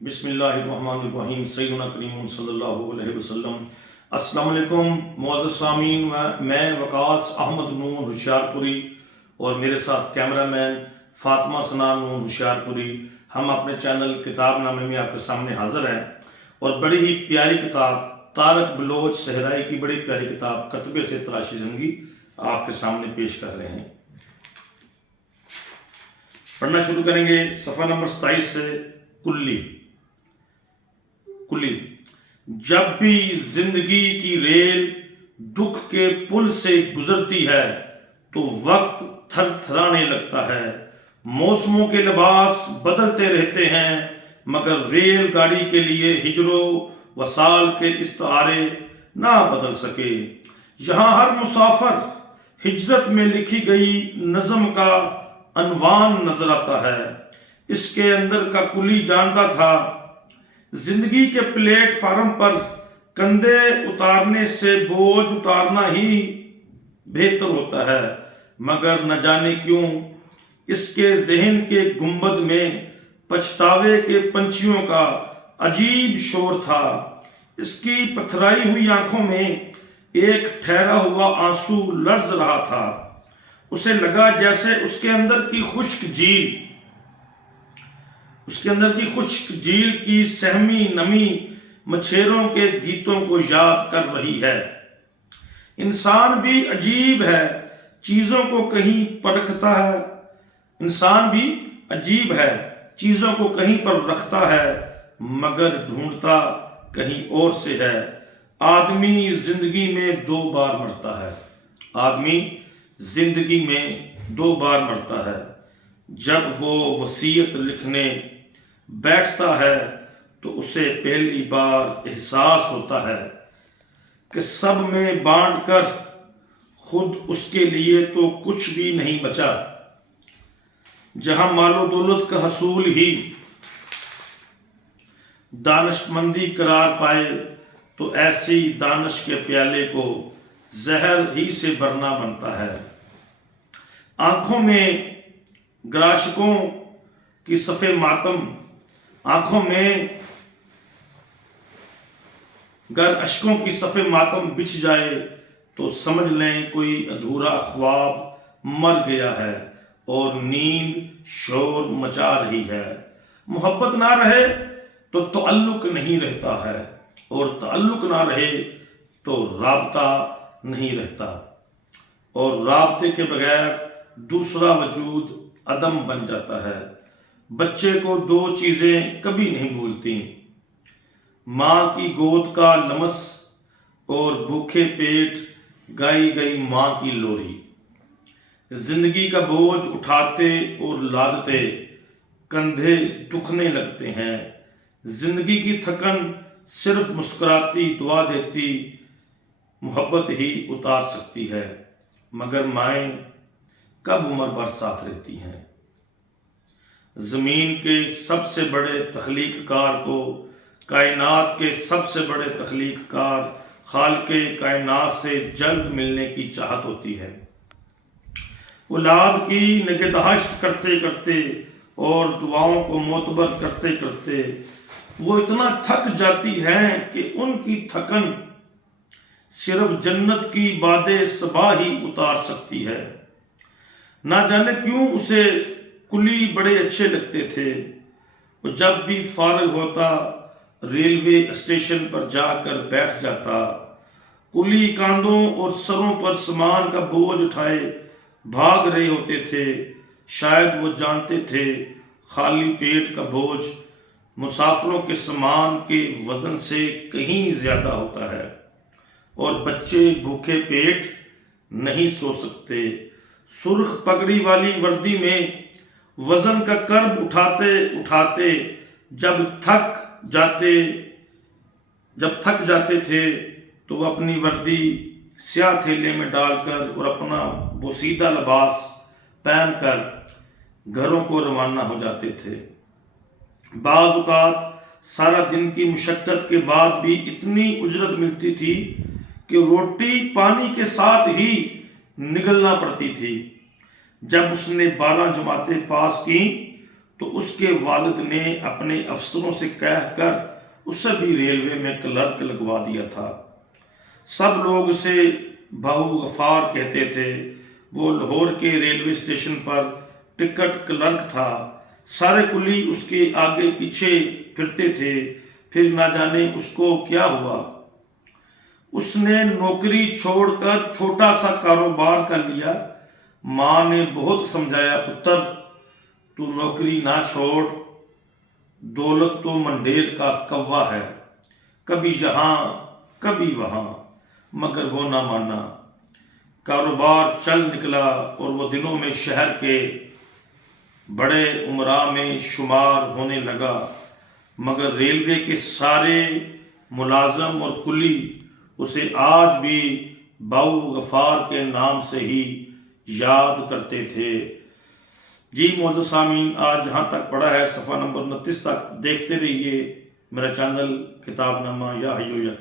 بسم اللہ الرحمن الرحیم سیدنا کریم صلی اللہ علیہ وسلم۔ السلام علیکم معزز سامعین، میں وقاص احمد نون ہوشیار پوری اور میرے ساتھ کیمرہ مین فاطمہ ثنا نون ہوشیار پوری، ہم اپنے چینل کتاب نامے میں آپ کے سامنے حاضر ہیں اور بڑی ہی پیاری کتاب طارق بلوچ صحرائی کی بڑی پیاری کتاب کتبے سے تلاشی زندگی آپ کے سامنے پیش کر رہے ہیں۔ پڑھنا شروع کریں گے صفحہ نمبر 27 سے۔ کلی جب بھی زندگی کی ریل دکھ کے پل سے گزرتی ہے تو وقت تھر تھرانے لگتا ہے۔ موسموں کے لباس بدلتے رہتے ہیں مگر ریل گاڑی کے لیے ہجر و وصال کے استعارے نہ بدل سکے۔ یہاں ہر مسافر ہجرت میں لکھی گئی نظم کا عنوان نظر آتا ہے۔ اس کے اندر کا کلی جانتا تھا زندگی کے پلیٹ فارم پر کندھے اتارنے سے بوجھ اتارنا ہی بہتر ہوتا ہے، مگر نہ جانے کیوں اس کے ذہن کے گنبد میں پچھتاوے کے پنچھیوں کا عجیب شور تھا۔ اس کی پتھرائی ہوئی آنکھوں میں ایک ٹھہرا ہوا آنسو لرز رہا تھا۔ اسے لگا جیسے اس کے اندر کی خشک جھیل کی سہمی نمی مچھیروں کے گیتوں کو یاد کر رہی ہے۔ انسان بھی عجیب ہے، چیزوں کو کہیں پر رکھتا ہے مگر ڈھونڈتا کہیں اور سے ہے۔ آدمی زندگی میں دو بار مرتا ہے۔ جب وہ وصیت لکھنے بیٹھتا ہے تو اسے پہلی بار احساس ہوتا ہے کہ سب میں بانٹ کر خود اس کے لیے تو کچھ بھی نہیں بچا۔ جہاں مال و دولت کا حصول ہی دانش مندی قرار پائے تو ایسی دانش کے پیالے کو زہر ہی سے بھرنا بنتا ہے۔ آنکھوں میں گراشکوں کی صف ماتم آنکھوں میں گر اشکوں کی صف ماتم بچھ جائے تو سمجھ لیں کوئی ادھورا خواب مر گیا ہے اور نیند شور مچا رہی ہے۔ محبت نہ رہے تو تعلق نہیں رہتا ہے اور تعلق نہ رہے تو رابطہ نہیں رہتا، اور رابطے کے بغیر دوسرا وجود عدم بن جاتا ہے۔ بچے کو دو چیزیں کبھی نہیں بھولتی، ماں کی گود کا لمس اور بھوکے پیٹ گائی گئی ماں کی لوری۔ زندگی کا بوجھ اٹھاتے اور لادتے کندھے دکھنے لگتے ہیں۔ زندگی کی تھکن صرف مسکراتی دعا دیتی محبت ہی اتار سکتی ہے، مگر مائیں کب عمر بھر ساتھ رہتی ہیں۔ زمین کے سب سے بڑے تخلیق کار کو کائنات کے سب سے بڑے تخلیق کار خالق کائنات سے جلد ملنے کی چاہت ہوتی ہے۔ اولاد کی نگہداشت کرتے کرتے اور دعاؤں کو معتبر کرتے کرتے وہ اتنا تھک جاتی ہیں کہ ان کی تھکن صرف جنت کی باد صبا ہی اتار سکتی ہے۔ نہ جانے کیوں اسے کلی بڑے اچھے لگتے تھے۔ وہ جب بھی فارغ ہوتا ریلوے اسٹیشن پر جا کر بیٹھ جاتا۔ کلی کاندھوں اور سروں پر سامان کا بوجھ اٹھائے بھاگ رہے ہوتے تھے۔ شاید وہ جانتے تھے خالی پیٹ کا بوجھ مسافروں کے سامان کے وزن سے کہیں زیادہ ہوتا ہے، اور بچے بھوکے پیٹ نہیں سو سکتے۔ سرخ پگڑی والی وردی میں وزن کا کرب اٹھاتے اٹھاتے جب تھک جاتے تھے تو وہ اپنی وردی سیاہ تھیلے میں ڈال کر اور اپنا بوسیدہ لباس پہن کر گھروں کو روانہ ہو جاتے تھے۔ بعض اوقات سارا دن کی مشقت کے بعد بھی اتنی اجرت ملتی تھی کہ روٹی پانی کے ساتھ ہی نگلنا پڑتی تھی۔ جب اس نے 12 جماعتیں پاس کیں تو اس کے والد نے اپنے افسروں سے کہہ کر اسے بھی ریلوے میں کلرک لگوا دیا تھا۔ سب لوگ اسے بہو غفار کہتے تھے۔ وہ لاہور کے ریلوے اسٹیشن پر ٹکٹ کلرک تھا۔ سارے کلی اس کے آگے پیچھے پھرتے تھے۔ پھر نہ جانے اس کو کیا ہوا، اس نے نوکری چھوڑ کر چھوٹا سا کاروبار کر لیا۔ ماں نے بہت سمجھایا، پتر تو نوکری نہ چھوڑ، دولت تو منڈیر کا کوا ہے، کبھی یہاں کبھی وہاں، مگر وہ نہ مانا۔ کاروبار چل نکلا اور وہ دنوں میں شہر کے بڑے امراء میں شمار ہونے لگا، مگر ریلوے کے سارے ملازم اور کلی اسے آج بھی بہو غفار کے نام سے ہی یاد کرتے تھے۔ جی معزز سامعین، آج جہاں تک پڑھا ہے صفحہ نمبر 29 تک، دیکھتے رہیے میرا چینل کتاب نامہ یا حی یا